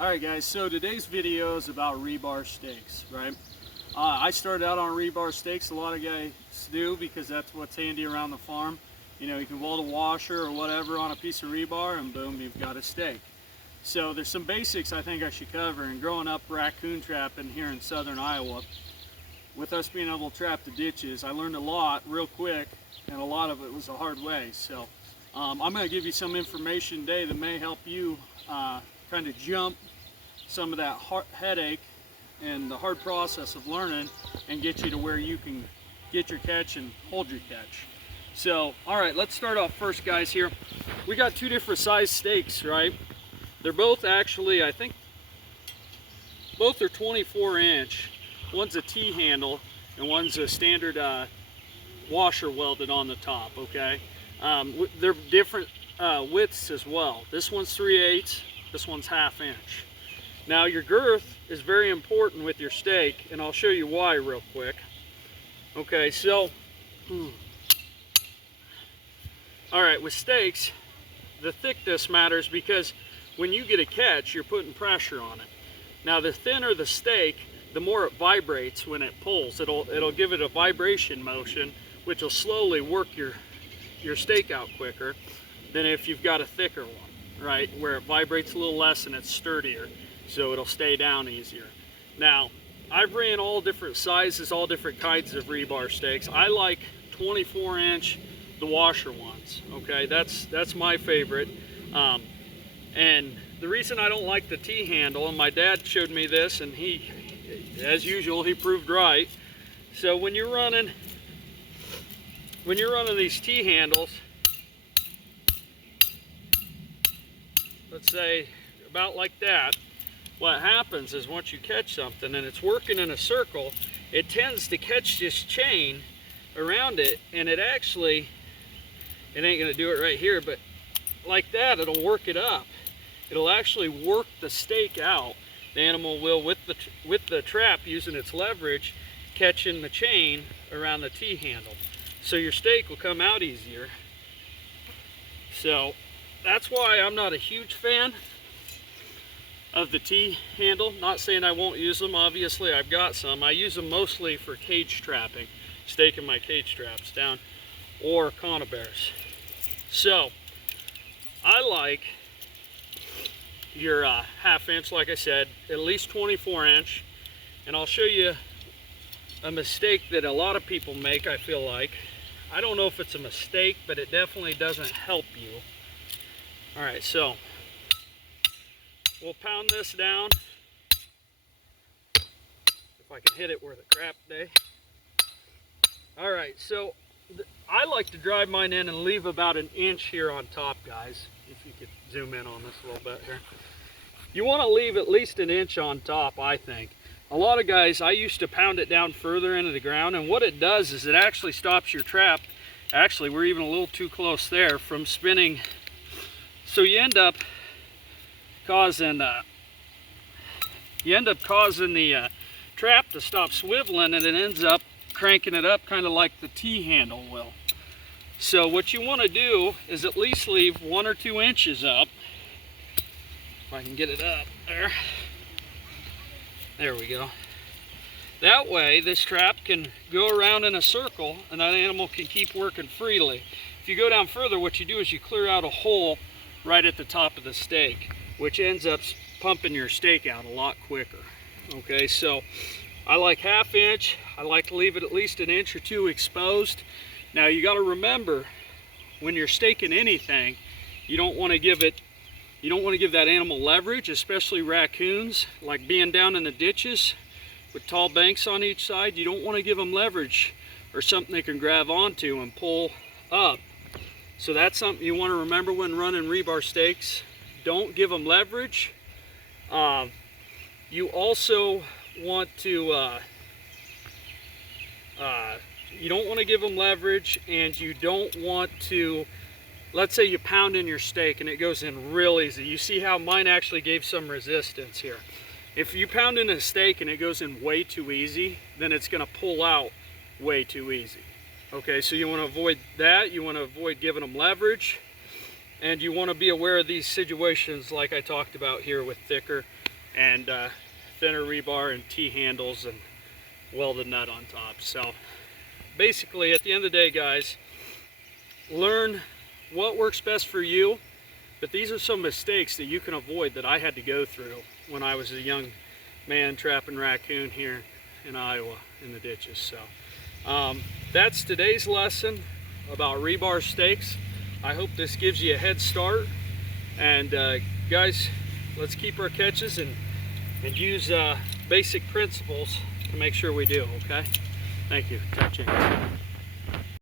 Alright guys, so today's video is about rebar steaks, right? I started out on rebar steaks, a lot of guys do because that's what's handy around the farm. You know, you can weld a washer or whatever on a piece of rebar and boom, you've got a steak. So there's some basics I think I should cover, and growing up raccoon trapping here in southern Iowa, with us being able to trap the ditches, I learned a lot real quick, and a lot of it was the hard way. So I'm going to give you some information today that may help you kind of jump some of that headache and the hard process of learning and get you to where you can get your catch and hold your catch. So, all right, let's start off first, guys. Here we got two different size steaks, right? They're both actually, I think both are 24-inch. One's a T-handle and one's a standard washer welded on the top, okay? They're different widths as well. This one's 3/8, this one's 1/2 inch. Now your girth is very important with your steak, and I'll show you why real quick. Okay, so, all right, with steaks, the thickness matters because when you get a catch, you're putting pressure on it. Now the thinner the steak, the more it vibrates when it pulls. It'll give it a vibration motion, which will slowly work your steak out quicker than if you've got a thicker one, right? Where it vibrates a little less and it's sturdier, so it'll stay down easier. Now, I've ran all different sizes, all different kinds of rebar steaks. I like 24-inch, the washer ones, okay? That's my favorite. And the reason I don't like the T-handle, and my dad showed me this, and he, as usual, he proved right. So when you're running these T-handles, let's say about like that, what happens is once you catch something and it's working in a circle, it tends to catch this chain around it, and it actually, it ain't gonna do it right here, but like that, it'll work it up. It'll actually work the steak out. The animal will, with the trap, using its leverage, catching the chain around the T-handle. So your steak will come out easier. So that's why I'm not a huge fan of the T-handle. Not saying I won't use them, obviously I've got some. I use them mostly for cage trapping, staking my cage traps down, or conibears. So I like your 1/2 inch, like I said, at least 24-inch, and I'll show you a mistake that a lot of people make, I feel like. I don't know if it's a mistake, but it definitely doesn't help you. All right, so we'll pound this down. If I can hit it worth a crap day. All right, so I like to drive mine in and leave about 1 inch here on top, guys. If you could zoom in on this a little bit here. You want to leave at least 1 inch on top, I think. A lot of guys, I used to pound it down further into the ground, and what it does is it actually stops your trap. Actually, we're even a little too close there, from spinning. So you end up causing the trap to stop swiveling, and it ends up cranking it up kind of like the T-handle will. So what you want to do is at least leave 1 or 2 inches up. If I can get it up there. There we go. That way this trap can go around in a circle and that animal can keep working freely. If you go down further, what you do is you clear out a hole right at the top of the steak, which ends up pumping your steak out a lot quicker. Okay, so I like 1/2 inch. I like to leave it at least 1 inch or 2 exposed. Now you got to remember, when you're staking anything, you don't want to give that animal leverage, especially raccoons, like being down in the ditches with tall banks on each side. You don't want to give them leverage or something they can grab onto and pull up. So that's something you want to remember when running rebar steaks. Don't give them leverage. You also want to you don't want to give them leverage, and you don't want to, let's say you pound in your steak and it goes in real easy. You see how mine actually gave some resistance here. If you pound in a steak and it goes in way too easy, then it's going to pull out way too easy. Okay, so you want to avoid that. You want to avoid giving them leverage. And you want to be aware of these situations like I talked about here with thicker and thinner rebar and T-handles and welded nut on top. So basically, at the end of the day, guys, learn what works best for you. But these are some mistakes that you can avoid that I had to go through when I was a young man trapping raccoon here in Iowa in the ditches. So that's today's lesson about rebar stakes. I hope this gives you a head start. And guys, let's keep our catches and use basic principles to make sure we do, okay? Thank you. Touch hands.